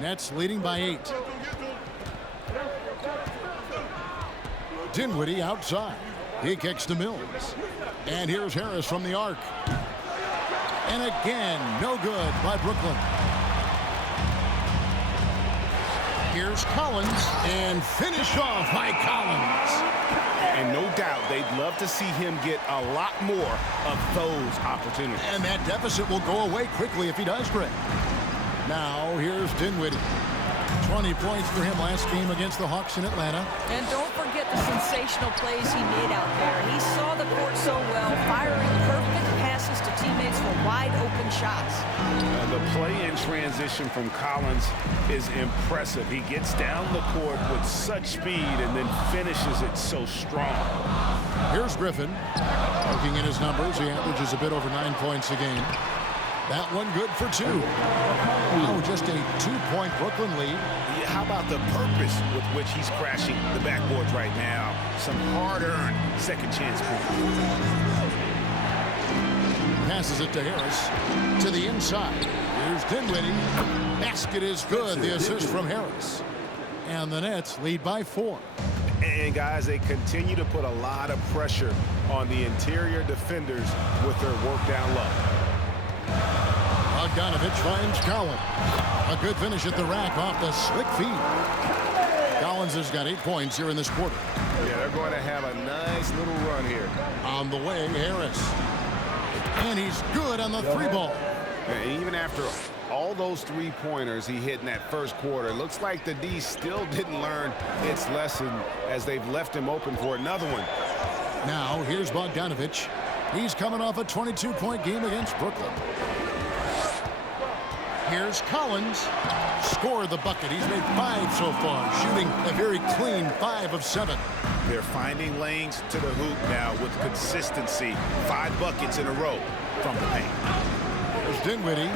Nets leading by 8. Dinwiddie outside. He kicks to Mills. And here's Harris from the arc. And again, no good by Brooklyn. Here's Collins, and finish off by Collins. And no doubt they'd love to see him get a lot more of those opportunities. And that deficit will go away quickly if he does, Greg. Now, here's Dinwiddie. 20 points for him last game against the Hawks in Atlanta. And don't forget the sensational plays he made out there. He saw the court so well, firing perfect passes to teammates for wide-open shots. The play in transition from Collins is impressive. He gets down the court with such speed and then finishes it so strong. Here's Griffin. Looking at his numbers, he averages a bit over 9 points a game. That one good for 2. Oh, just a 2-point Brooklyn lead. Yeah, how about the purpose with which he's crashing the backboards right now? Some hard-earned second chance points. Passes it to Harris. To the inside. Here's Dinwiddie. Basket is good. The assist from Harris. And the Nets lead by 4. And guys, they continue to put a lot of pressure on the interior defenders with their work down low. Bogdanovich finds Collins. A good finish at the rack off the slick feed. Collins has got 8 points here in this quarter. Yeah, they're going to have a nice little run here. On the way, Harris. And he's good on the 3-ball. And even after all those 3-pointers he hit in that first quarter, looks like the D still didn't learn its lesson as they've left him open for another one. Now, here's Bogdanovich. He's coming off a 22-point game against Brooklyn. Here's Collins. Scored the bucket. He's made 5 so far, shooting a very clean 5 of 7. They're finding lanes to the hoop now with consistency. 5 buckets in a row from the paint. There's Dinwiddie.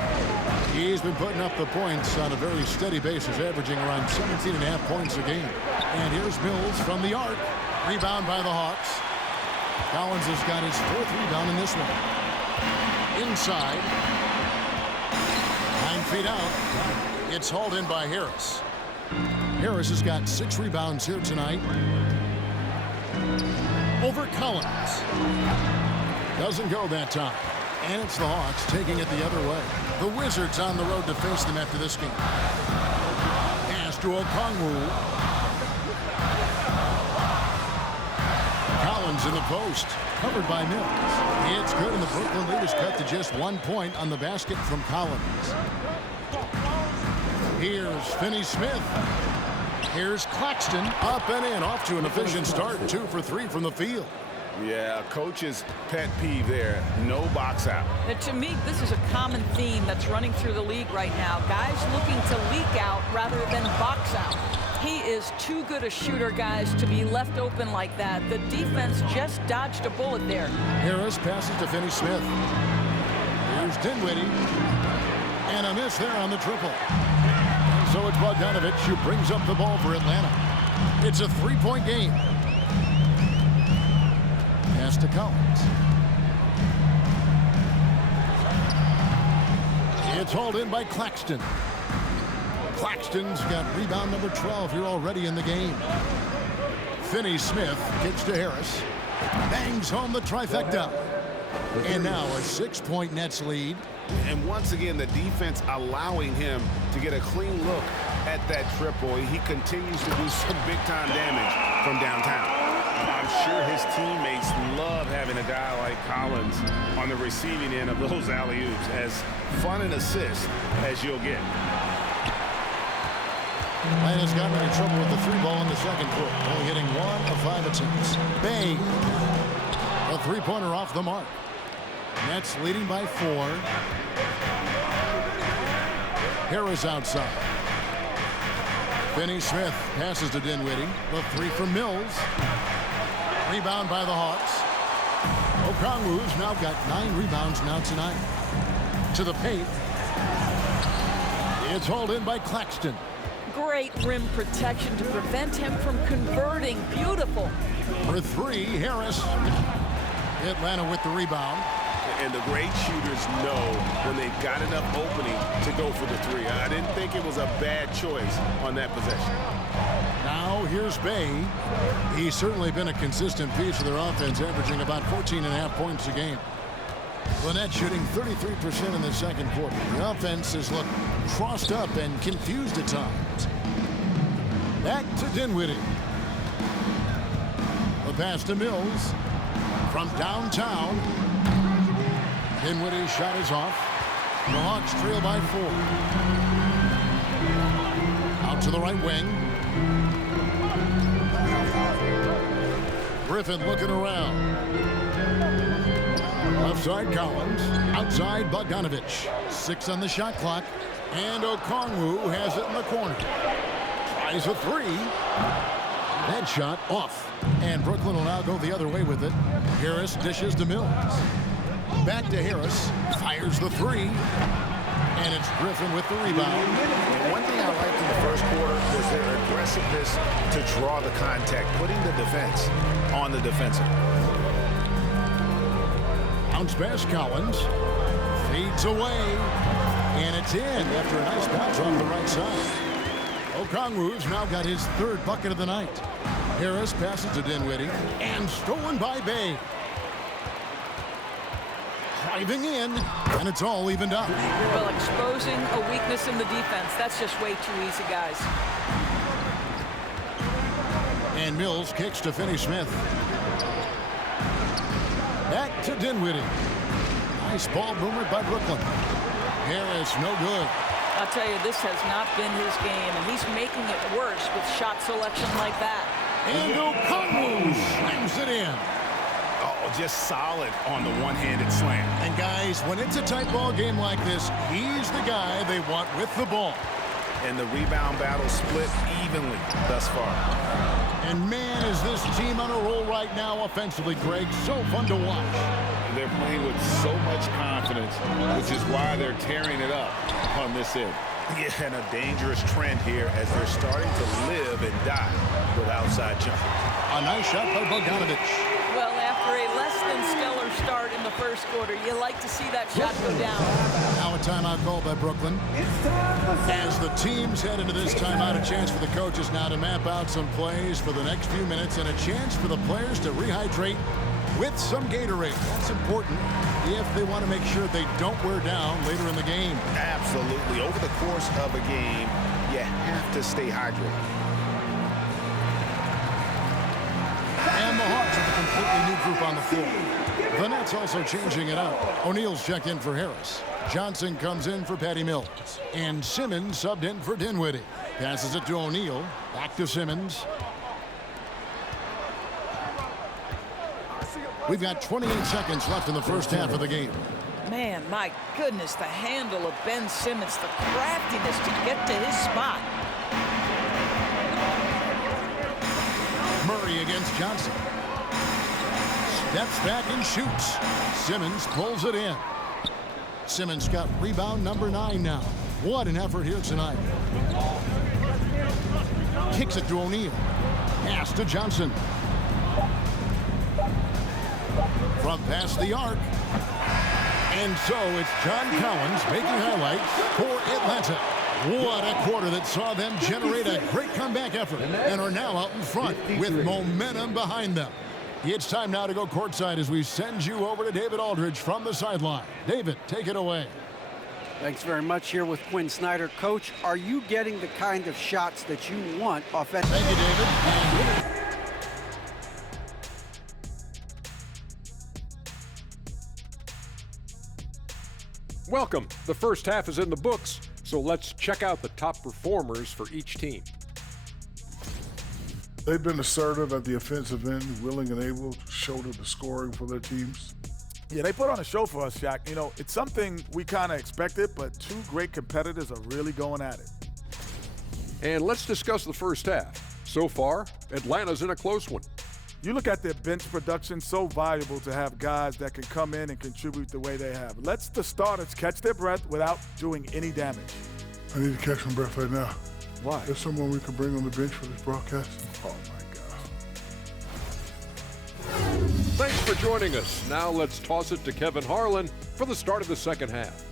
He's been putting up the points on a very steady basis, averaging around 17.5 points a game. And here's Mills from the arc. Rebound by the Hawks. Collins has got his 4th rebound in this one. Inside. 9 feet out. It's hauled in by Harris. Harris has got 6 rebounds here tonight. Over Collins. Doesn't go that time. And it's the Hawks taking it the other way. The Wizards on the road to face them after this game. Pass to Okongwu. Collins in the post. Covered by Mills. It's good, and the Brooklyn lead is cut to just 1 point on the basket from Collins. Here's Finney-Smith. Here's Claxton. Up and in. Off to an efficient start. 2 for 3 from the field. Yeah, coach's pet peeve there. No box out. And to me, this is a common theme that's running through the league right now. Guys looking to leak out rather than box out. He is too good a shooter, guys, to be left open like that. The defense just dodged a bullet there. Harris passes to Finney-Smith. Here's Dinwiddie. And a miss there on the triple. So it's Bogdanovich who brings up the ball for Atlanta. It's a 3-point game. Pass to Collins. It's hauled in by Claxton. Claxton's got rebound number 12 here already in the game. Finney-Smith kicks to Harris. Bangs home the trifecta. And now a 6-point Nets lead. And once again, the defense allowing him to get a clean look at that triple. He continues to do some big-time damage from downtown. I'm sure his teammates love having a guy like Collins on the receiving end of those alley-oops. As fun an assist as you'll get. Atlanta's gotten into trouble with the 3-ball in the second quarter. Only hitting 1 of 5 attempts. Bang! A 3-pointer off the mark. Nets leading by 4. Harris outside. Finney-Smith passes to Dinwiddie. The 3 from Mills. Rebound by the Hawks. Okongwu's now got 9 rebounds now tonight. To the paint. It's hauled in by Claxton. Great rim protection to prevent him from converting. Beautiful. For 3, Harris. Atlanta with the rebound. And the great shooters know when they've got enough opening to go for the three. I didn't think it was a bad choice on that possession. Now here's Bay. He's certainly been a consistent piece of their offense, averaging about 14.5 points a game. Lynette shooting 33% in the second quarter. The offense has looked crossed up and confused at times. Back to Dinwiddie. The pass to Mills from downtown. Dinwiddie's shot is off. The Hawks trail by 4. Out to the right wing. Griffin looking around. Left side Collins. Outside Bogdanovich. 6 on the shot clock. And Okongwu has it in the corner. Tries a 3. That shot off. And Brooklyn will now go the other way with it. Harris dishes to Mills. Back to Harris. Fires the 3. And it's Griffin with the rebound. And one thing I liked in the first quarter was their aggressiveness to draw the contact, putting the defense on the defensive. Bounce pass Collins. Fades away. And it's in after a nice bounce off the right side. Okongwu's now got his 3rd bucket of the night. Harris passes to Dinwiddie. And stolen by Bay. Driving in. And it's all evened up. Well, exposing a weakness in the defense. That's just way too easy, guys. And Mills kicks to Finney-Smith. Back to Dinwiddie. Nice ball movement by Brooklyn. Harris, no good. I'll tell you, this has not been his game, and he's making it worse with shot selection like that. And Okongwu slams it in. Oh, just solid on the one-handed slam. And guys, when it's a tight ball game like this, he's the guy they want with the ball. And the rebound battle split evenly thus far. And man, is this team on a roll right now offensively, Greg. So fun to watch. They're playing with so much confidence, which is why they're tearing it up on this end. Yeah, and a dangerous trend here as they're starting to live and die with outside jumpers. A nice shot by Bogdanovich. Well, after a less than stellar start in the first quarter, you like to see that shot go down. Now a timeout call by Brooklyn. As the teams head into this timeout, a chance for the coaches now to map out some plays for the next few minutes and a chance for the players to rehydrate with some Gatorade. That's important if they want to make sure they don't wear down later in the game. Absolutely. Over the course of a game, you have to stay hydrated. And the Hawks with a completely new group on the floor. The Nets also changing it up. O'Neal's checked in for Harris. Johnson comes in for Patty Mills. And Simmons subbed in for Dinwiddie. Passes it to O'Neal. Back to Simmons. We've got 28 seconds left in the first half of the game. Man, my goodness, the handle of Ben Simmons, the craftiness to get to his spot. Murray against Johnson. Steps back and shoots. Simmons pulls it in. Simmons got rebound number 9 now. What an effort here tonight. Kicks it to O'Neal. Pass to Johnson. From past the arc. And so it's John Collins making highlights for Atlanta. What a quarter that saw them generate a great comeback effort and are now out in front with momentum behind them. It's time now to go courtside as we send you over to David Aldridge from the sideline. David, take it away. Thanks very much. Here with Quinn Snyder. Coach, are you getting the kind of shots that you want offensively? Thank you, David. And welcome. The first half is in the books, so let's check out the top performers for each team. They've been assertive at the offensive end, willing and able to shoulder the scoring for their teams. Yeah, they put on a show for us, Shaq. You know, it's something we kind of expected, but two great competitors are really going at it. And let's discuss the first half. So far, Atlanta's in a close one. You look at their bench production, so valuable to have guys that can come in and contribute the way they have. Let's the starters catch their breath without doing any damage. I need to catch my breath right now. Why? There's someone we can bring on the bench for this broadcast. Oh, my God. Thanks for for joining us. Now let's toss it to Kevin Harlan for the start of the second half.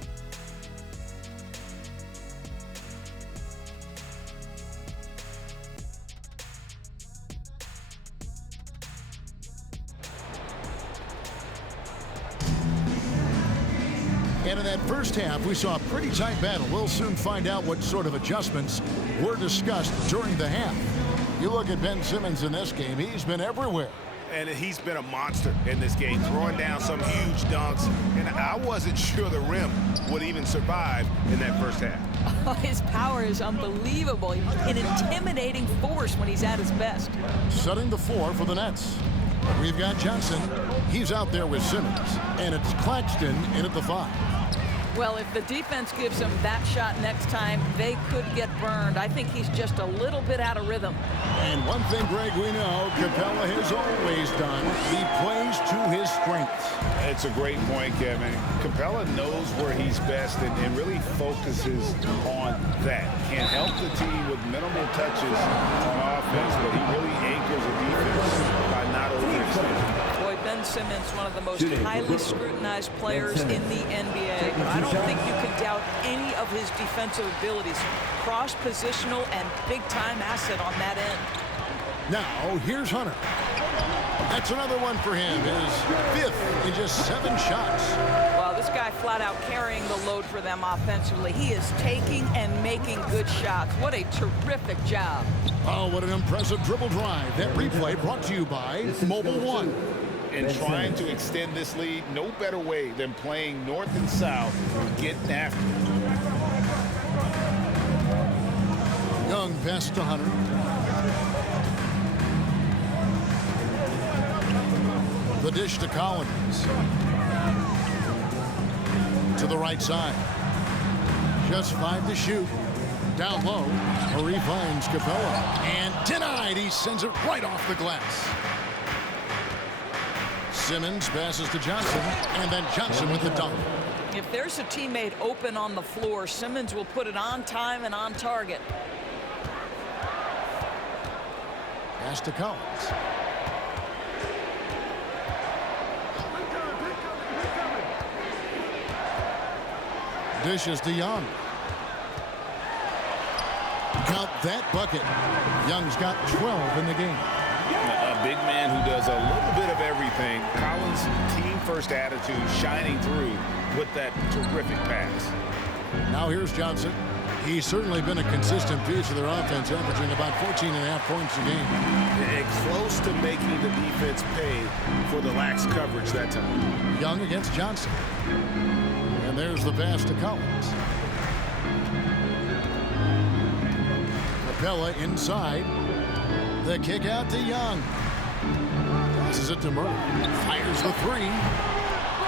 And in that first half, we saw a pretty tight battle. We'll soon find out what sort of adjustments were discussed during the half. You look at Ben Simmons in this game, he's been everywhere. And he's been a monster in this game, throwing down some huge dunks. And I wasn't sure the rim would even survive in that first half. Oh, his power is unbelievable. He's an intimidating force when he's at his best. Setting the floor for the Nets. We've got Johnson. He's out there with Simmons. And it's Claxton in at the 5. Well, if the defense gives him that shot next time, they could get burned. I think he's just a little bit out of rhythm. And one thing, Greg, we know Capella has always done. He plays to his strengths. It's a great point, Kevin. Capella knows where he's best and really focuses on that. Can help the team with minimal touches on offense, but he really anchors a defense by not overextending. Boy, Ben Simmons, one of the most highly scrutinized players in the NBA. But I don't think you can doubt any of his defensive abilities. Cross-positional and big-time asset on that end. Now, here's Hunter. That's another one for him. His 5th in just 7 shots. Well, this guy flat out carrying the load for them offensively. He is taking and making good shots. What a terrific job. Oh, what an impressive dribble drive. That replay brought to you by Mobile One. And trying to extend this lead, no better way than playing north and south, getting after it. Young pass to Hunter. The dish to Collins. To the right side. Just 5 to shoot. Down low. Murray finds Capella. And denied. He sends it right off the glass. Simmons passes to Johnson, and then Johnson with the dunk. If there's a teammate open on the floor, Simmons will put it on time and on target. Pass to Collins. Dishes to Young. Count that bucket. Young's got 12 in the game. A big man who does a little bit of everything. Collins' team-first attitude shining through with that terrific pass. Now here's Johnson. He's certainly been a consistent piece of their offense, averaging about 14.5 points a game. And close to making the defense pay for the lax coverage that time. Young against Johnson. And there's the pass to Collins. Capella inside. The kick out to Young. Passes it to Murray. Fires the 3.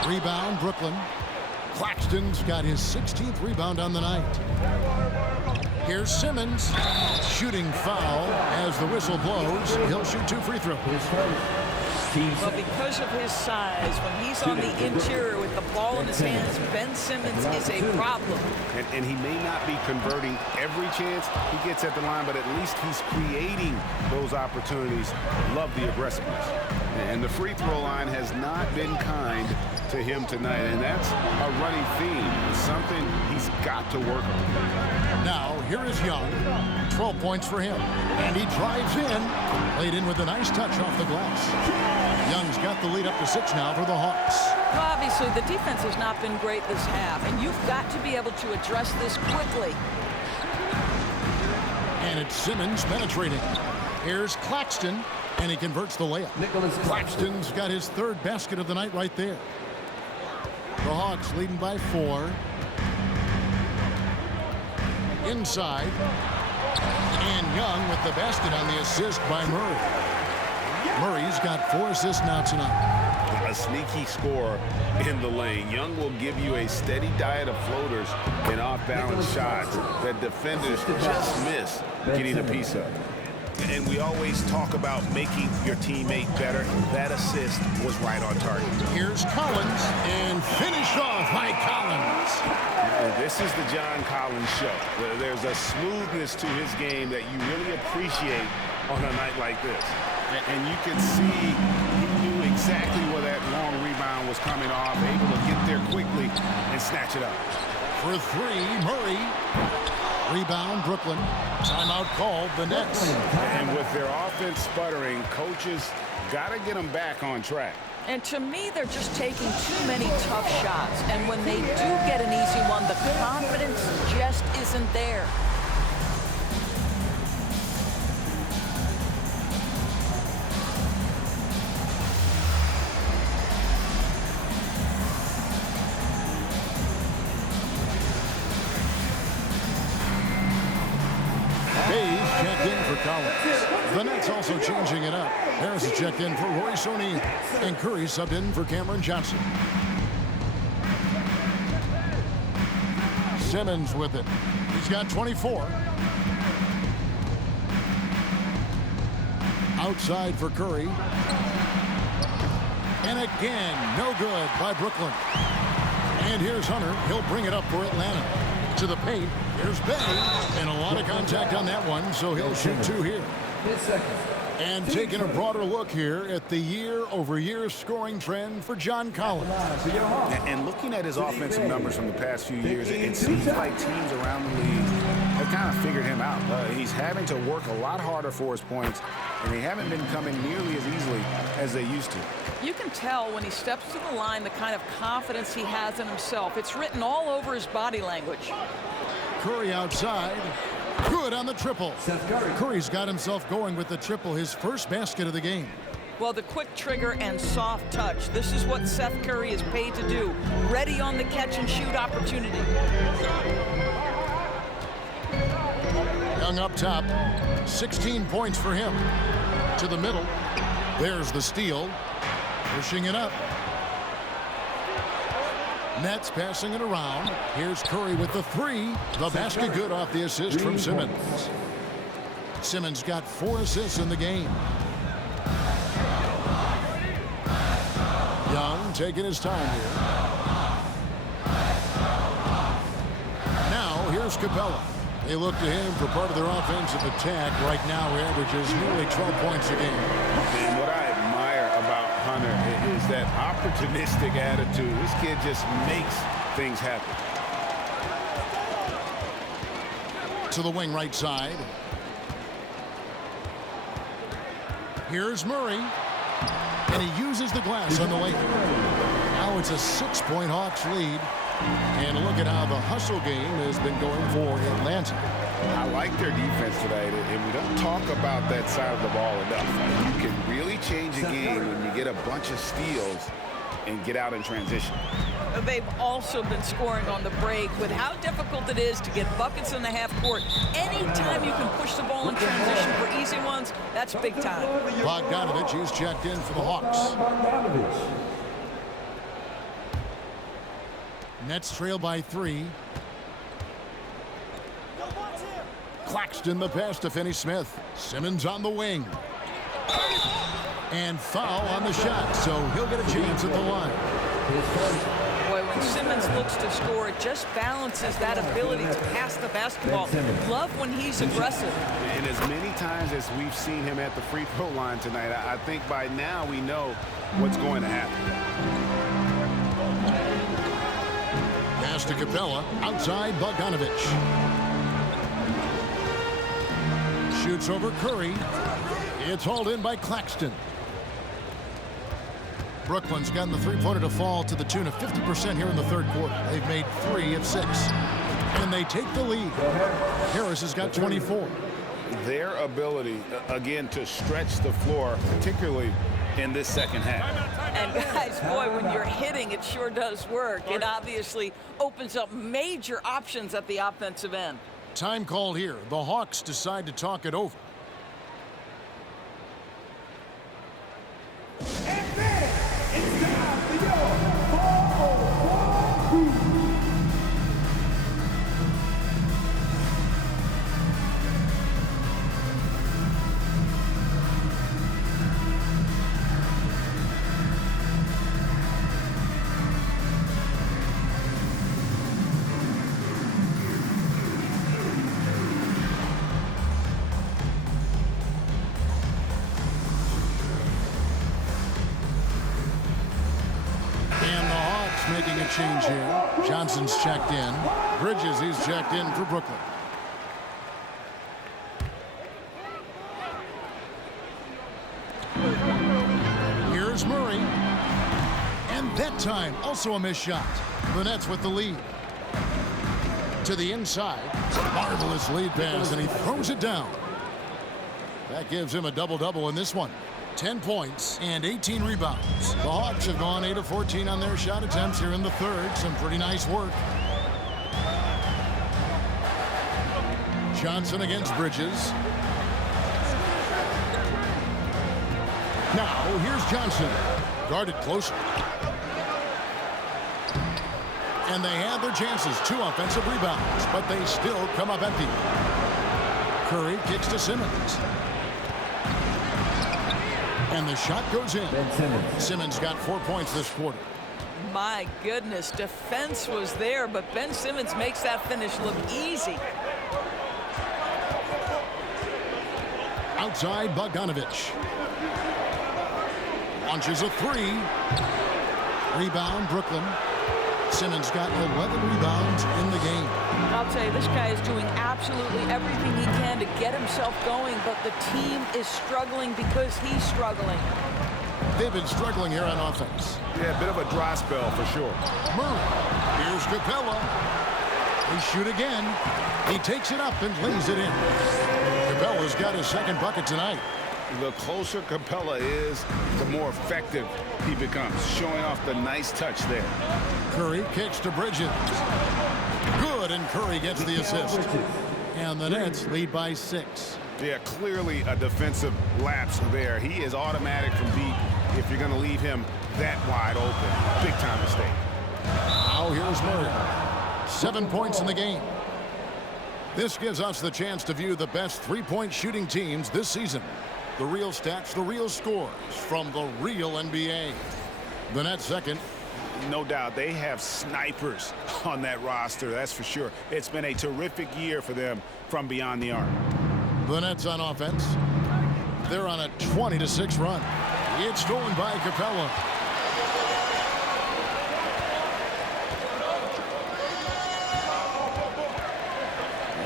Rebound, Brooklyn. Claxton's got his 16th rebound on the night. Here's Simmons. Shooting foul as the whistle blows. He'll shoot 2 free throws. Well, because of his size, when he's on the interior with the ball in his hands, Ben Simmons is a problem. And he may not be converting every chance he gets at the line, but at least he's creating those opportunities. Love the aggressiveness. And the free throw line has not been kind to him tonight, and that's a running theme. It's something he's got to work on. Now, here is Young. 12 points for him. And he drives in. Laid in with a nice touch off the glass. Young's got the lead up to 6 now for the Hawks. Well, obviously, the defense has not been great this half, and you've got to be able to address this quickly. And it's Simmons penetrating. Here's Claxton, and he converts the layup. Claxton's got his 3rd basket of the night right there. The Hawks leading by 4. Inside. And Young with the basket on the assist by Murray. Murray's got 4 assists now tonight. A sneaky score in the lane. Young will give you a steady diet of floaters and off-balance shots that defenders just miss getting a piece of. And we always talk about making your teammate better. That assist was right on target. Here's Collins, and finished off by Collins. This is the John Collins show. There's a smoothness to his game that you really appreciate on a night like this. And you can see he knew exactly where that coming off, able to get there quickly and snatch it up. For three, Murray. Rebound, Brooklyn. Timeout called, the Nets. And with their offense sputtering, coaches got to get them back on track. And to me, they're just taking too many tough shots. And when they do get an easy one, the confidence just isn't there. Checked in for Collins. The Nets also changing it up. Harris is checked in for Royce O'Neal. And Curry subbed in for Cameron Johnson. Simmons with it. He's got 24. Outside for Curry. And again, no good by Brooklyn. And here's Hunter. He'll bring it up for Atlanta. To the paint. Here's Bay. And a lot of contact on that one, so he'll shoot two here. And taking a broader look here at the year-over-year scoring trend for John Collins. And looking at his offensive numbers from the past few years, it seems like teams around the league have kind of figured him out. He's having to work a lot harder for his points, and they haven't been coming nearly as easily as they used to. You can tell when he steps to the line the kind of confidence he has in himself. It's written all over his body language. Curry outside. Good on the triple. Curry's got himself going with the triple, his first basket of the game. Well, the quick trigger and soft touch. This is what Seth Curry is paid to do. Ready on the catch and shoot opportunity. Young up top. 16 points for him. To the middle. There's the steal. Pushing it up. Nets passing it around. Here's Curry with the three. The basket good off the assist from Simmons. Simmons got 4 assists in the game. Young taking his time here. Now here's Capella. They look to him for part of their offensive attack. Right now he averages nearly 12 points a game. And what I admire about Hunter is that opportunistic attitude. This kid just makes things happen. To the wing right side. Here's Murray. And he uses the glass on the way. Now it's a 6-point Hawks lead. And look at how the hustle game has been going for Atlanta. I like their defense tonight, and we don't talk about that side of the ball enough. You can really change a game when you get a bunch of steals and get out in transition. They've also been scoring on the break. With how difficult it is to get buckets in the half court, anytime you can push the ball in transition for easy ones, that's big time. Bogdanovich is checked in for the Hawks. Nets trail by 3. Claxton the pass to Finney-Smith. Simmons on the wing. And foul on the shot, so he'll get a chance at the line. Boy, when Simmons looks to score, it just balances that ability to pass the basketball. Love when he's aggressive. And as many times as we've seen him at the free throw line tonight, I think by now we know what's going to happen. Pass to Capella. Outside, Bogdanovich. Shoots over Curry. It's hauled in by Claxton. Brooklyn's gotten the three-pointer to fall to the tune of 50% here in the third quarter. They've made 3 of 6. And they take the lead. Harris has got 24. Their ability, again, to stretch the floor, particularly in this second half. And guys, boy, when you're hitting, it sure does work. It obviously opens up major options at the offensive end. Time called here. The Hawks decide to talk it over. And then it's time for your 4-on-4 crew. making a change here. Johnson's checked in. Bridges, he's checked in for Brooklyn. Here's Murray. And that time, also a missed shot. The Nets with the lead. To the inside. Marvelous lead pass, and he throws it down. That gives him a double-double in this one. 10 points and 18 rebounds. The Hawks have gone 8 of 14 on their shot attempts here in the third. Some pretty nice work. Johnson against Bridges. Now, here's Johnson. Guarded closely. And they had their chances. 2 offensive rebounds, but they still come up empty. Curry kicks to Simmons. And the shot goes in. Simmons got 4 points this quarter. My goodness, defense was there, but Ben Simmons makes that finish look easy. Outside, Bogdanovich. Launches a 3. Rebound, Brooklyn. Simmons got 11 rebounds in the game. I'll tell you, this guy is doing absolutely everything he can to get himself going, but the team is struggling because he's struggling. They've been struggling here on offense. Yeah, a bit of a dry spell for sure. Murray. Here's Capella. They shoot again. He takes it up and lays it in. Capella's got his second bucket tonight. The closer Capella is, the more effective he becomes, showing off the nice touch there. Curry kicks to Bridges. Good, and Curry gets the assist. And the Nets lead by 6. Yeah, clearly a defensive lapse there. He is automatic from deep if you're going to leave him that wide open. Big time mistake. Now here's Murray. 7 points in the game. This gives us the chance to view the best three-point shooting teams this season. The real stats, the real scores from the real NBA. The Nets second. No doubt they have snipers on that roster, that's for sure. It's been a terrific year for them from beyond the arc. The Nets on offense. They're on a 20-6 run. It's stolen by Capella.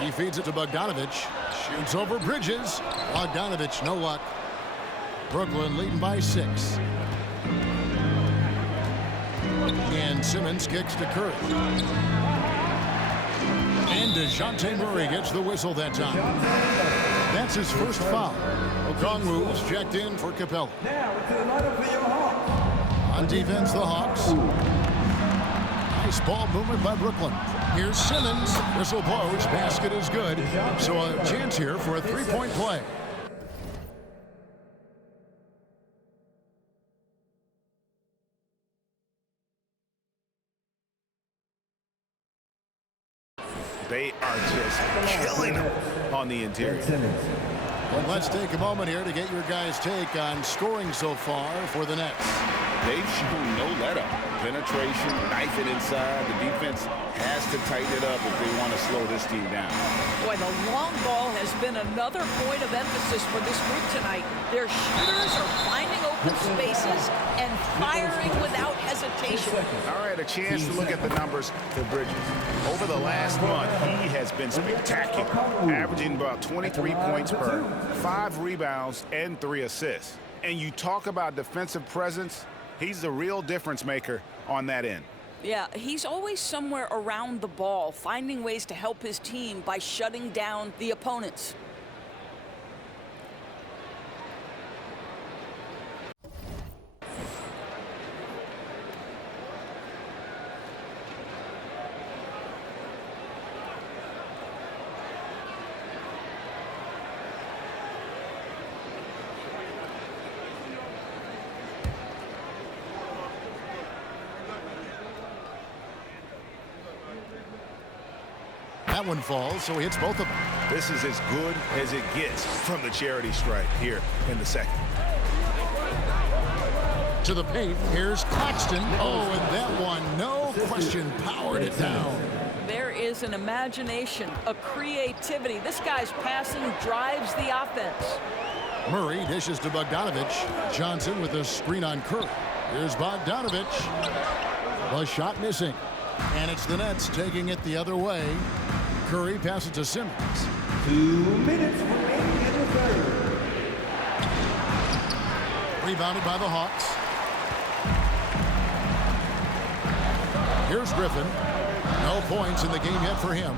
He feeds it to Bogdanovich. Shoots over Bridges. Bogdanovich, no luck. Brooklyn leading by 6. And Simmons kicks to Curry. And DeJounte Murray gets the whistle that time. That's his first foul. Okongwu's checked in for Capella. On defense, the Hawks. Nice ball movement by Brooklyn. Here's Simmons. Whistle blows. Basket is good. So a chance here for a three-point play. They are just killing them on the interior. Well, let's take a moment here to get your guys' take on scoring so far for the Nets. They've shown no let-up. Penetration, knife it inside. The defense has to tighten it up if they want to slow this team down. Boy, the long ball has been another point of emphasis for this group tonight. Their shooters are finding open spaces and firing without hesitation. All right, a chance to look at the numbers for Bridges. Over the last month, he has been spectacular, averaging about 23 points per, 5 rebounds, and 3 assists. And you talk about defensive presence, he's the real difference maker on that end. Yeah, he's always somewhere around the ball, finding ways to help his team by shutting down the opponents. That one falls, so he hits both of them. This is as good as it gets from the charity stripe here in the second. To the paint, here's Claxton. Oh, and that one, no question, powered it down. There is an imagination, a creativity. This guy's passing drives the offense. Murray dishes to Bogdanovich. Johnson with a screen on Curry. Here's Bogdanovich. The shot missing. And it's the Nets taking it the other way. Curry passes to Simmons. 2 minutes remaining in the third. Rebounded by the Hawks. Here's Griffin. No points in the game yet for him.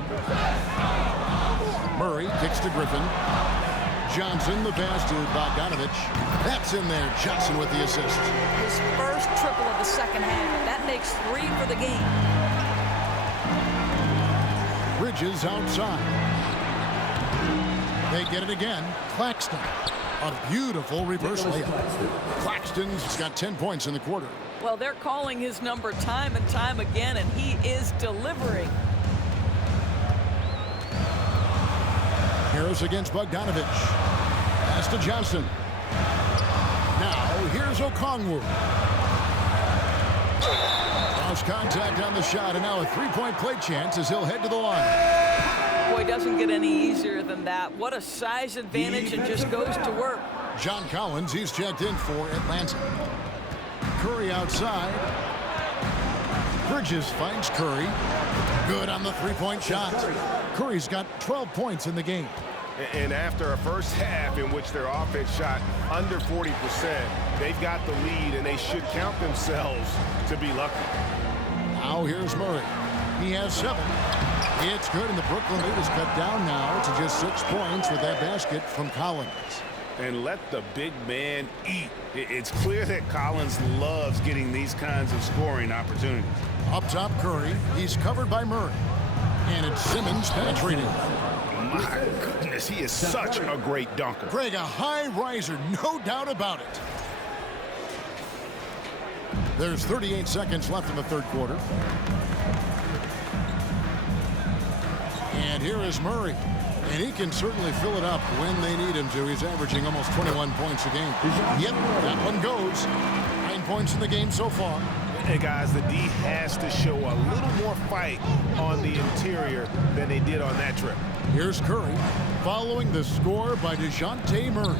Murray kicks to Griffin. Johnson, the pass to Bogdanovich. That's in there. Johnson with the assist. His first triple of the second half. That makes 3 for the game. Bridges outside. They get it again. Claxton. A beautiful reverse layup. Claxton's got 10 points in the quarter. Well, they're calling his number time and time again, and he is delivering. Harris against Bogdanovich. Pass to Johnson. Now, here's Okongwu. Lost contact on the shot, and now a three-point play chance as he'll head to the line. Boy, doesn't get any easier than that. What a size advantage, and just goes to work. John Collins, he's checked in for Atlanta. Curry outside. Bridges finds Curry. Good on the three-point shot. Curry's got 12 points in the game. And after a first half in which their offense shot under 40%, they've got the lead, and they should count themselves to be lucky. Now here's Murray. He has 7. It's good, and the Brooklyn lead is cut down now to just 6 points with that basket from Collins. And let the big man eat. It's clear that Collins loves getting these kinds of scoring opportunities. Up top, Curry. He's covered by Murray. And it's Simmons penetrating. My goodness, he is such a great dunker. Greg, a high riser, no doubt about it. There's 38 seconds left in the third quarter. And here is Murray. And he can certainly fill it up when they need him to. He's averaging almost 21 points a game. Yep, that one goes. 9 points in the game so far. Hey, guys, the D has to show a little more fight on the interior than they did on that trip. Here's Curry, following the score by DeJounte Murray.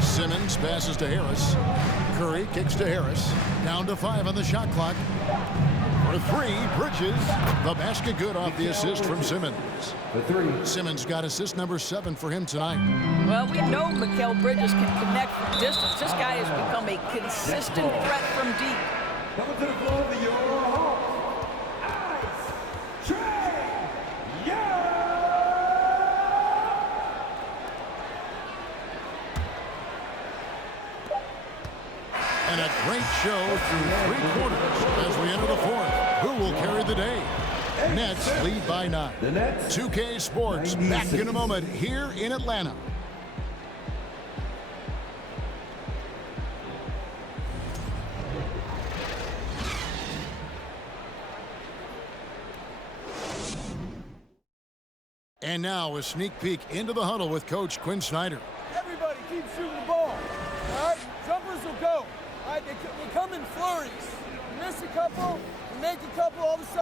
Simmons passes to Harris. Curry kicks to Harris. Down to 5 on the shot clock. For 3, Bridges. The basket good off the assist from Simmons. Simmons got assist number 7 for him tonight. Well, we know Mikal Bridges can connect from distance. This guy has become a consistent threat from deep. Coming to the floor for your Hawks, Ice Trae Young. And a great show through 3 quarters as we enter the 4th. Who will carry the day? Nets lead by 9. 2K Sports back in a moment here in Atlanta. And now a sneak peek into the huddle with Coach Quinn Snyder. Everybody keep shooting the ball. All right, jumpers will go. All right, they come in flurries. You miss a couple, you make a couple, all of a sudden.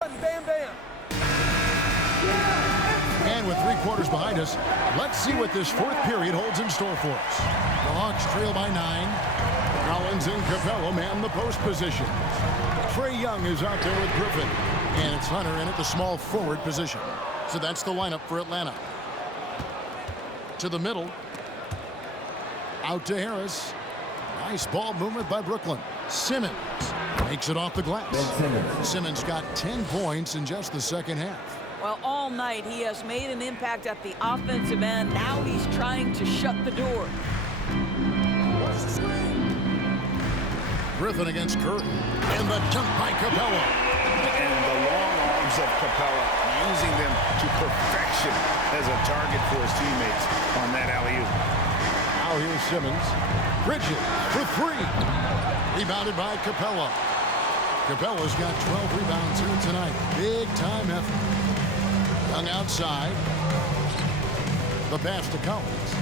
Bam, bam. And with 3 quarters behind us, let's see what this 4th period holds in store for us. The Hawks trail by 9. Collins and Capello man the post position. Trae Young is out there with Griffin. And it's Hunter in at the small forward position. So that's the lineup for Atlanta. To the middle. Out to Harris. Nice ball movement by Brooklyn. Simmons makes it off the glass. Simmons got 10 points in just the second half. Well, all night he has made an impact at the offensive end. Now he's trying to shut the door. Griffin against Curry. And the dunk by Capella. And the long arms of Capella, using them to perfection as a target for his teammates on that alley-oop. Now here's Simmons. Bridges for 3. Rebounded by Capella. Capella's got 12 rebounds here tonight. Big time effort. Young outside. The pass to Collins.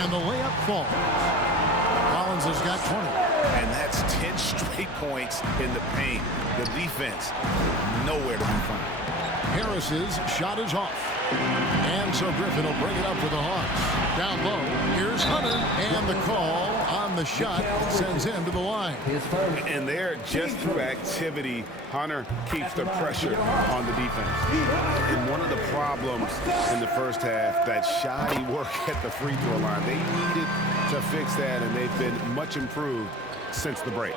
And the layup falls. Collins has got 20. And that's 10 straight points in the paint. The defense, nowhere to be found. Harris's shot is off. And so Griffin will bring it up for the Hawks. Down low, here's Hunter. And the call on the shot sends him to the line. And there, just through activity, Hunter keeps the pressure on the defense. And one of the problems in the first half, that shoddy work at the free throw line. They needed to fix that, and they've been much improved since the break.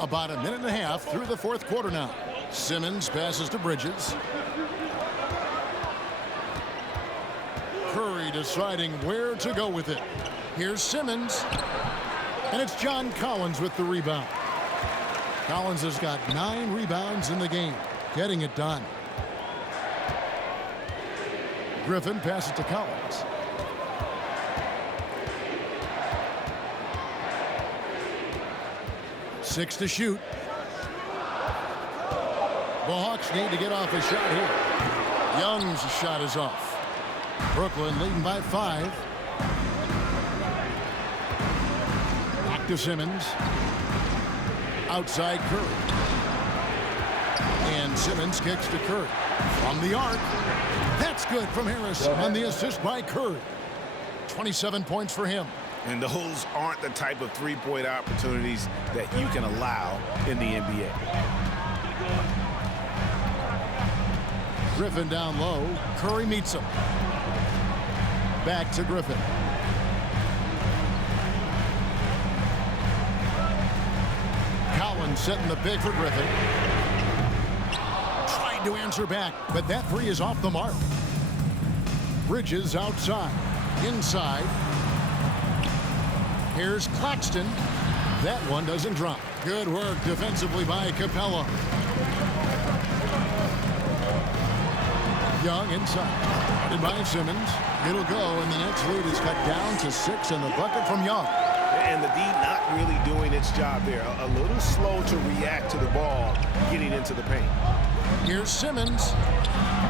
About a minute and a half through the 4th quarter now. Simmons passes to Bridges. Curry deciding where to go with it. Here's Simmons. And it's John Collins with the rebound. Collins has got 9 rebounds in the game. Getting it done. Griffin passes to Collins. Six to shoot. The Hawks need to get off a shot here. Young's shot is off. Brooklyn leading by 5. Back to Simmons. Outside Curry. And Simmons kicks to Curry. From the arc. That's good from Harris on the assist by Curry. 27 points for him. And those aren't the type of three-point opportunities that you can allow in the NBA. Griffin down low. Curry meets him. Back to Griffin. Collins setting the big for Griffin. Tried to answer back, but that 3 is off the mark. Bridges outside. Inside. Here's Claxton. That one doesn't drop. Good work defensively by Capella. Young inside. Guarded by Simmons. It'll go, and the Nets lead is cut down to 6 in the bucket from Young. And the D not really doing its job there. A little slow to react to the ball getting into the paint. Here's Simmons.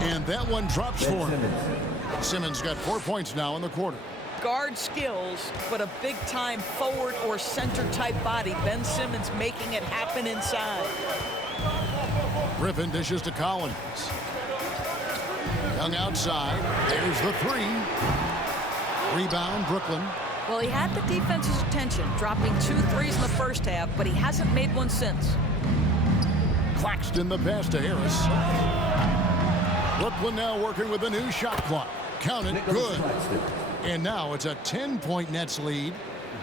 And that one drops for him. Simmons got 4 points now in the quarter. Guard skills, but a big-time forward or center-type body. Ben Simmons making it happen inside. Griffin dishes to Collins. Young outside. There's the 3. Rebound, Brooklyn. Well, he had the defense's attention, dropping 2 threes in the first half, but he hasn't made one since. Claxton the pass to Harris. Brooklyn now working with a new shot clock. Count it, good. And now it's a 10-point Nets lead.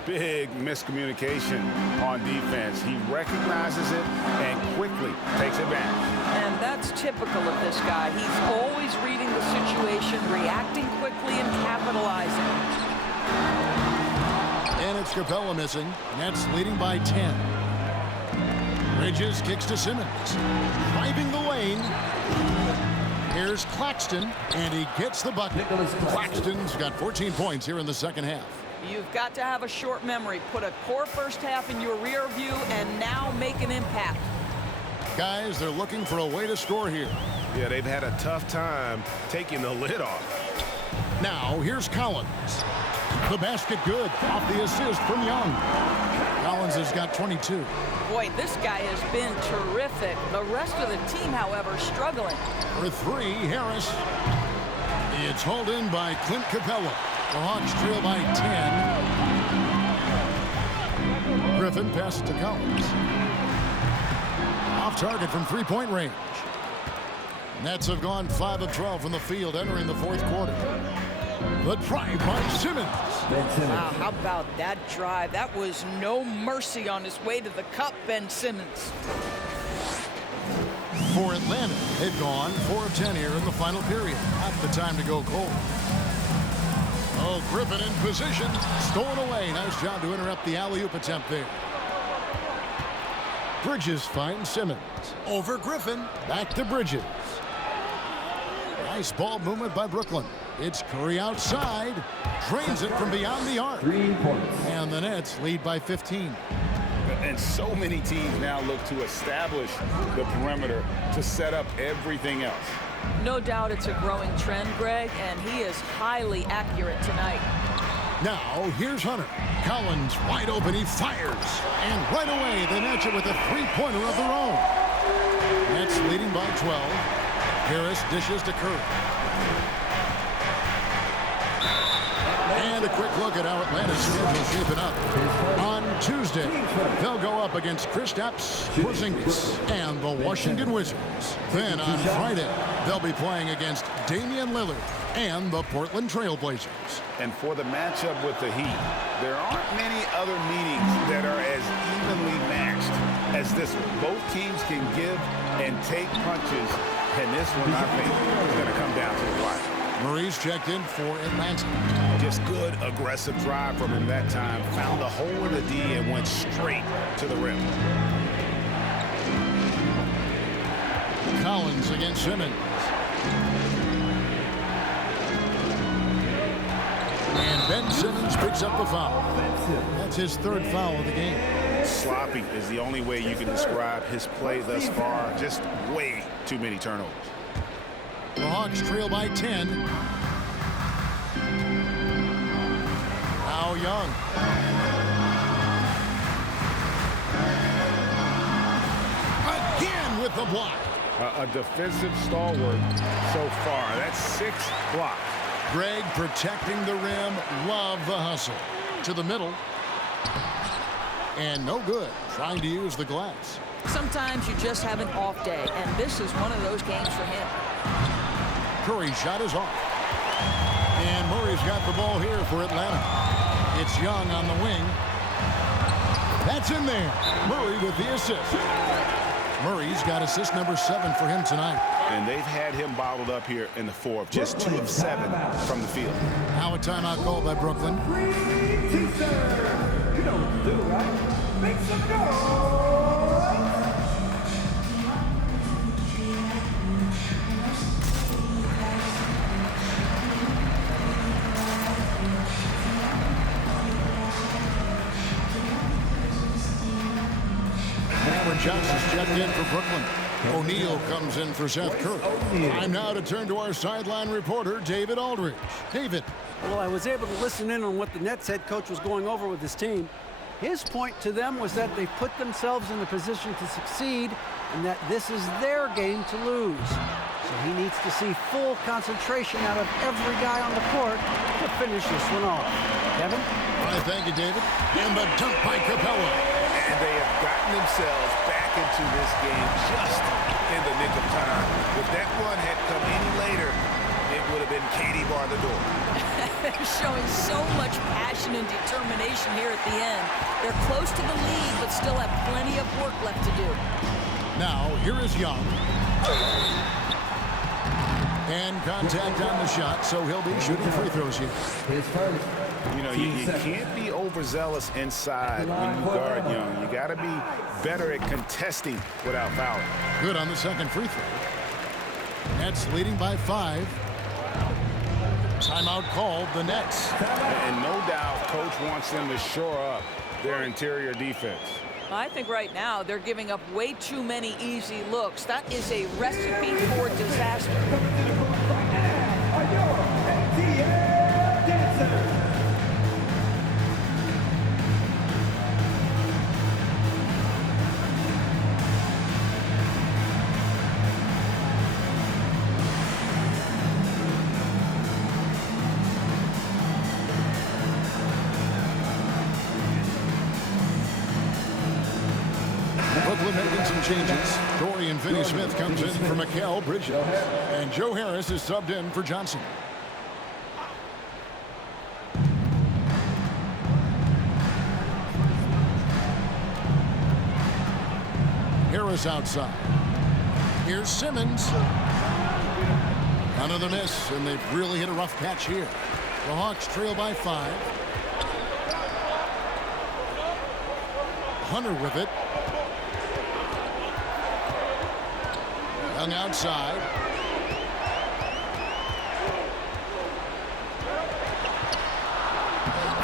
Big miscommunication on defense. He recognizes it and quickly takes it back. And that's typical of this guy. He's always reading the situation, reacting quickly, and capitalizing. And it's Capella missing. Nets leading by 10. Bridges kicks to Simmons. Driving the lane. Here's Claxton, and he gets the bucket. Claxton's got 14 points here in the second half. You've got to have a short memory. Put a poor first half in your rear view and now make an impact. Guys, they're looking for a way to score here. Yeah, they've had a tough time taking the lid off. Now, here's Collins. The basket good off the assist from Young. Collins has got 22. Boy, this guy has been terrific. The rest of the team, however, struggling. For three, Harris. It's hauled in by Clint Capella. The Hawks trail by 10. Griffin passes to Collins. Off target from three-point range. Nets have gone 5 of 12 from the field entering the fourth quarter. The drive by Simmons. Wow, how about that drive? That was no mercy on his way to the cup, Ben Simmons. For Atlanta, they've gone 4 of 10 here in the final period. Not the time to go cold. Oh, Griffin in position. Stolen away. Nice job to interrupt the alley-oop attempt there. Bridges finds Simmons. Over Griffin. Back to Bridges. Nice ball movement by Brooklyn. It's Curry outside. Drains it from beyond the arc. 3 points. And the Nets lead by 15. And so many teams now look to establish the perimeter to set up everything else. No doubt it's a growing trend, Greg, and he is highly accurate tonight. Now, here's Hunter. Collins wide open. He fires. And right away, they match it with a three-pointer of their own. Nets leading by 12. Harris dishes to Curry. And a quick look at how Atlanta's schedule is shaping up. On Tuesday, they'll go up against Kristaps Porzingis and the Washington Wizards. Then on Friday, they'll be playing against Damian Lillard and the Portland Trail Blazers. And for the matchup with the Heat, there aren't many other meetings that are as evenly matched as this one. Both teams can give and take punches, and this one, I think, is going to come down to the wire. Murray's checked in for Atlanta. Just good, aggressive drive from him that time. Found the hole in the D and went straight to the rim. Collins against Simmons. And Ben Simmons picks up the foul. That's his third foul of the game. Sloppy is the only way you can describe his play thus far. Just way too many turnovers. The Hawks trail by 10. Now Young. Again with the block. A defensive stalwart so far. That's 6 blocks. Greg protecting the rim. Love the hustle. To the middle. And no good. Trying to use the glass. Sometimes you just have an off day, and this is one of those games for him. Curry's shot is off. And Murray's got the ball here for Atlanta. It's Young on the wing. That's in there. Murray with the assist. Murray's got assist number 7 for him tonight. And they've had him bottled up here in the fourth. Just 2 of 7 from the field. Now a timeout called by Brooklyn. You know what to do, right? Make some noise! Cameron Johnson's checked in for Brooklyn. O'Neal comes in for Seth Curry. Time now to turn to our sideline reporter, David Aldridge. David. Well, I was able to listen in on what the Nets head coach was going over with his team. His point to them was that they put themselves in the position to succeed and that this is their game to lose. So he needs to see full concentration out of every guy on the court to finish this one off. Kevin? All right, thank you, David. And the dunk by Capella. And they have gotten themselves back into this game just in the nick of time. If that one had come any later, it would have been Katie bar the door. They're showing so much passion and determination here at the end. They're close to the lead, but still have plenty of work left to do. Now, here is Young. And contact on the shot, so he'll be shooting free throws here. His first. You know, you can't be overzealous inside when you guard Young. You got to be better at contesting without fouling. Good on the second free throw. Nets leading by 5. Timeout called the Nets. And no doubt, coach wants them to shore up their interior defense. I think right now they're giving up way too many easy looks. That is a recipe for disaster. Coming to the front right now are your NBA changes. Dorian Finney-Smith comes in for Mikal Bridges. And Joe Harris is subbed in for Johnson. Harris outside. Here's Simmons. Another miss, and they've really hit a rough patch here. The Hawks trail by 5. Hunter with it. Young outside.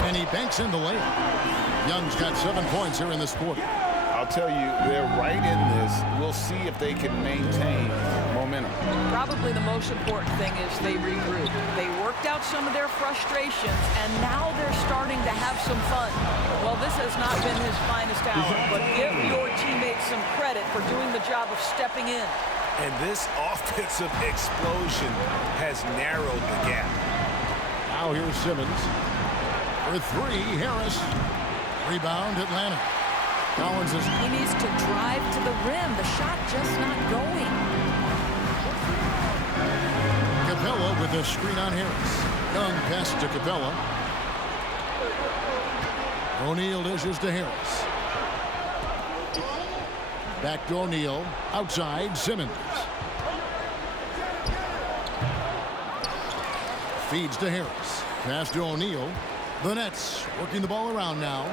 And he banks in the layup. Young's got 7 points here in this quarter. I'll tell you, they're right in this. We'll see if they can maintain momentum. Probably the most important thing is they regroup. They worked out some of their frustrations, and now they're starting to have some fun. Well, this has not been his finest hour, but give your teammates some credit for doing the job of stepping in. And this offensive explosion has narrowed the gap. Now here's Simmons. For 3, Harris. Rebound, Atlanta. Collins is... He needs to drive to the rim. The shot just not going. Capella with a screen on Harris. Young pass to Capella. O'Neal dishes to Harris. Back to O'Neal. Outside, Simmons. Feeds to Harris. Pass to O'Neal. The Nets working the ball around now.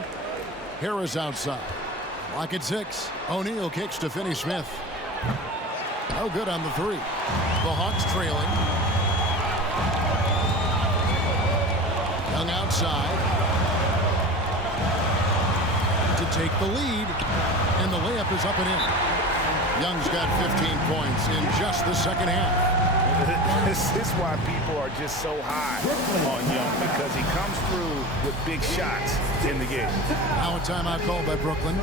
Harris outside. Lock at 6. O'Neal kicks to Finney-Smith. No good on the 3. The Hawks trailing. Young outside. To take the lead. And the layup is up and in. Young's got 15 points in just the second half. This is why people are just so high on Young, because he comes through with big shots in the game. Now a timeout called by Brooklyn.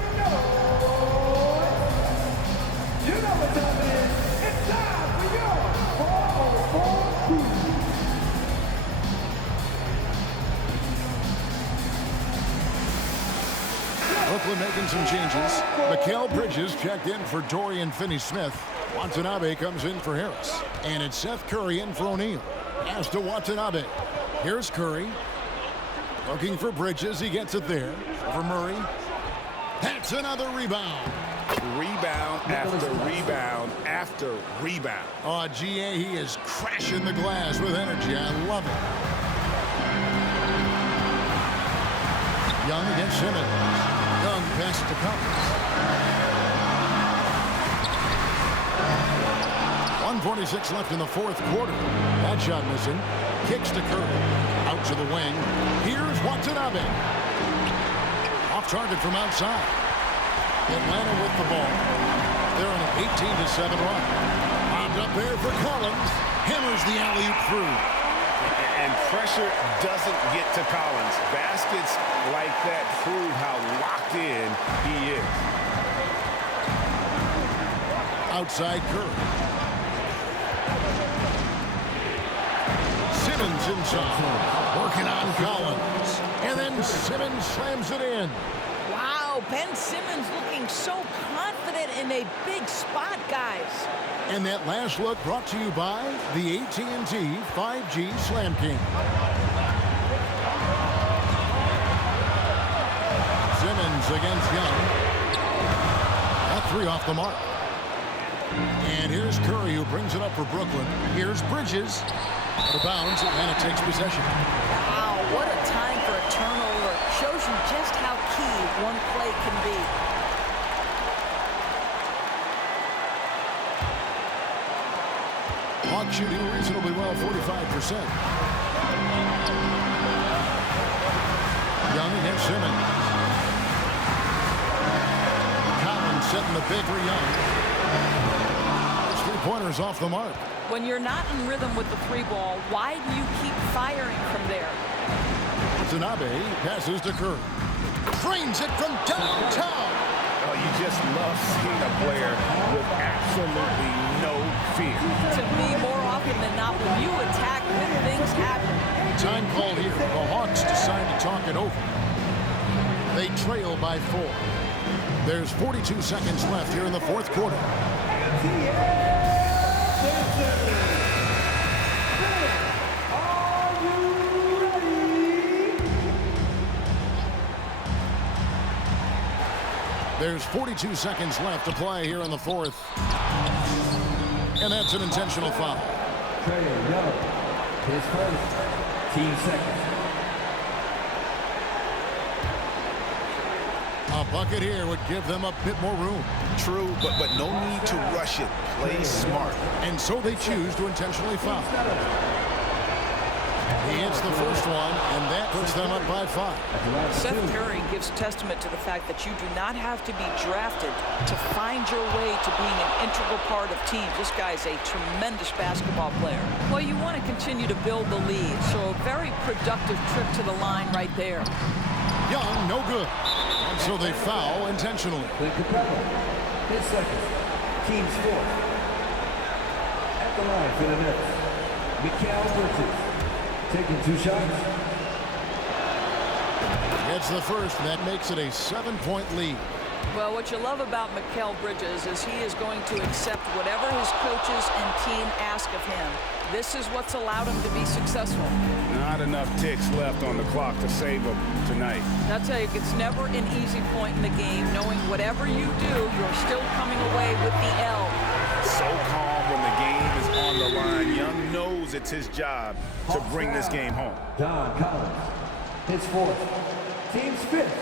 You know what time it is. It's time for your 4-on-4 crew. Brooklyn making some changes. Mikal Bridges checked in for Dorian Finney-Smith. Watanabe comes in for Harris. And it's Seth Curry in for O'Neal. Pass to Watanabe. Here's Curry. Looking for Bridges. He gets it there. For Murray. That's another rebound. Rebound after rebound after rebound. Oh, GA, he is crashing the glass with energy. I love it. Young against Simmons. Young pass to Collins. 1:46 left in the 4th quarter. That shot missing. Kicks to Curry. Out to the wing. Here's Watanabe. Off target from outside. Atlanta with the ball. They're on an 18-7 run. Bobbed up there for Collins. Hammers the alley-oop through. And pressure doesn't get to Collins. Baskets like that prove how locked in he is. Outside Curry. Simmons inside. Working on Collins. And then Simmons slams it in. Wow, Ben Simmons looking so confident in a big spot, guys. And that last look brought to you by the AT&T 5G Slam King. Simmons against Young. That 3 off the mark. And here's Curry, who brings it up for Brooklyn. Here's Bridges. Out of bounds, Atlanta takes possession. Wow, what a time for a turnover. Shows you just how key one play can be. Hawks shooting reasonably well, 45%. Young against Simmons. Collins setting the big for Young. 3-pointers off the mark. When you're not in rhythm with the 3-ball, why do you keep firing from there? Watanabe passes to Curry. Drains it from downtown. Oh, you just love seeing a player with absolutely no fear. To me, more often than not, when you attack, good things happen. Time called here. The Hawks decide to talk it over. They trail by 4. There's 42 seconds left here in the fourth quarter. There's 42 seconds left to play here in the fourth. And that's an intentional foul. His first, team second. A bucket here would give them a bit more room. True, but no need to rush it. Play smart. And so they choose to intentionally foul. He hits the first one, and that puts them up by 5. Seth Curry gives testament to the fact that you do not have to be drafted to find your way to being an integral part of teams. This guy's a tremendous basketball player. Well, you want to continue to build the lead, so a very productive trip to the line right there. Young, no good. And so they foul intentionally. His second, team's fourth. At the line for the Nets, Mikal Bridges. Taking 2 shots. It's the first, and that makes it a 7-point lead. Well, what you love about Mikal Bridges is he is going to accept whatever his coaches and team ask of him. This is what's allowed him to be successful. Not enough ticks left on the clock to save him tonight. I'll tell you, it's never an easy point in the game, knowing whatever you do, you're still coming away with the L. So calm when the game is on the line. Young knows it's his job to bring this game home. John Collins, his fourth, team's fifth.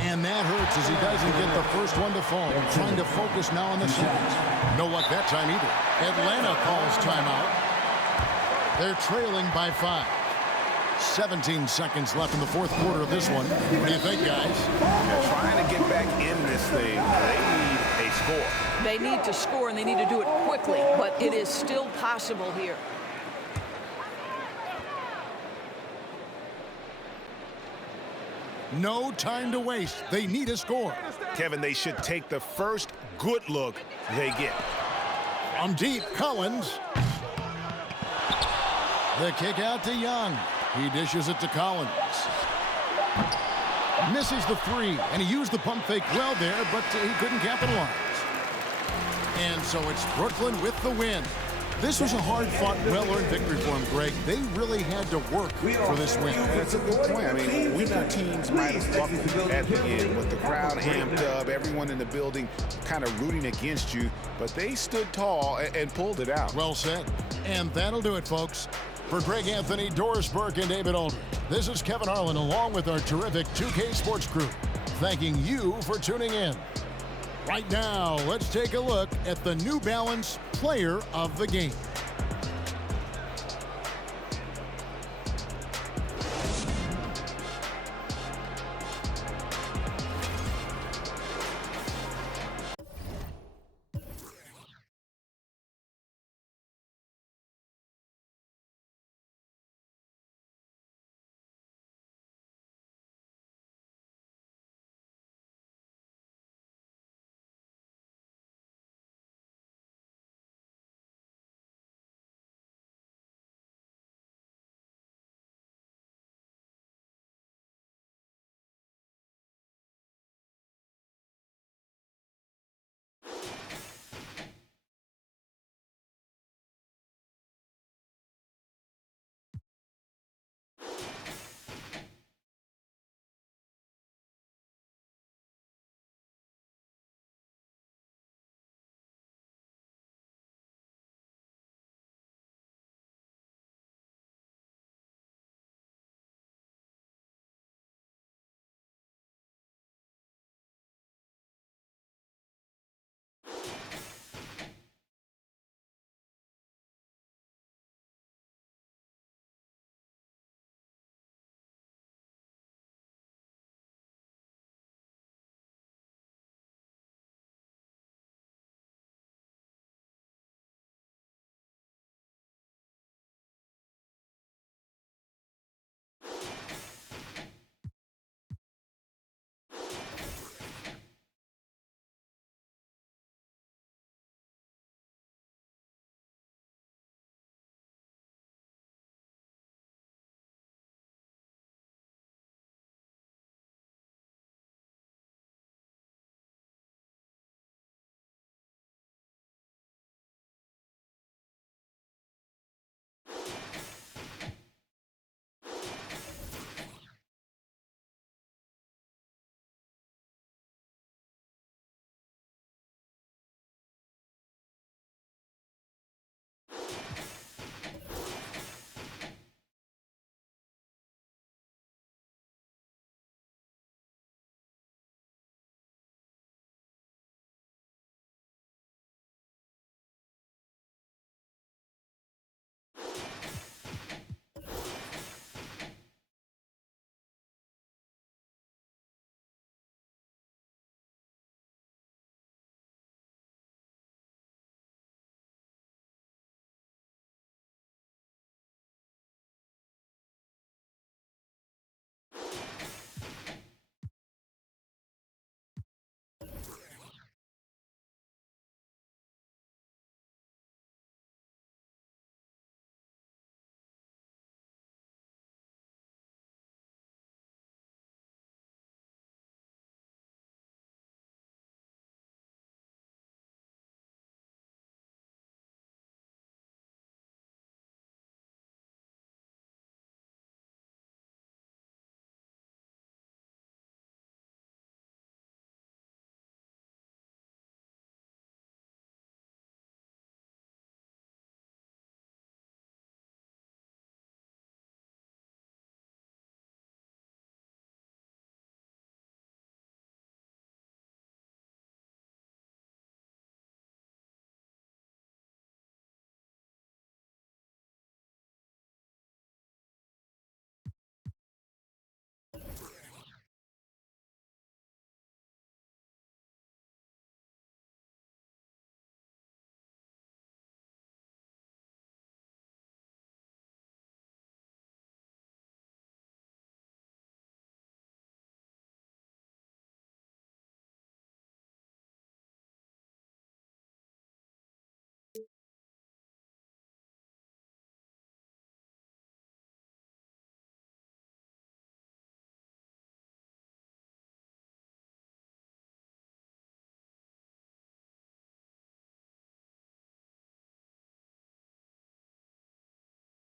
And that hurts as he doesn't get the first one to fall. Trying to focus now on the second. No luck that time either. Atlanta calls timeout. They're trailing by 5. 17 seconds left in the fourth quarter of this one. What do you think, guys? They're trying to get back in this thing. They need a score. They need to score, and they need to do it quickly, but it is still possible here. No time to waste. They need a score. Kevin, they should take the first good look they get. From deep, Collins. The kick out to Young. He dishes it to Collins. Misses the 3, and he used the pump fake well there, but he couldn't capitalize. And so it's Brooklyn with the win. This was a hard-fought, well-earned victory for them, Greg. They really had to work for this win. That's a good point. I mean, weaker teams might have buckled at the end with the crowd amped up, everyone in the building kind of rooting against you, but they stood tall and pulled it out. Well said. And that'll do it, folks. For Greg Anthony, Doris Burke, and David Aldridge, this is Kevin Harlan along with our terrific 2K Sports crew, thanking you for tuning in. Right now, let's take a look at the New Balance Player of the Game.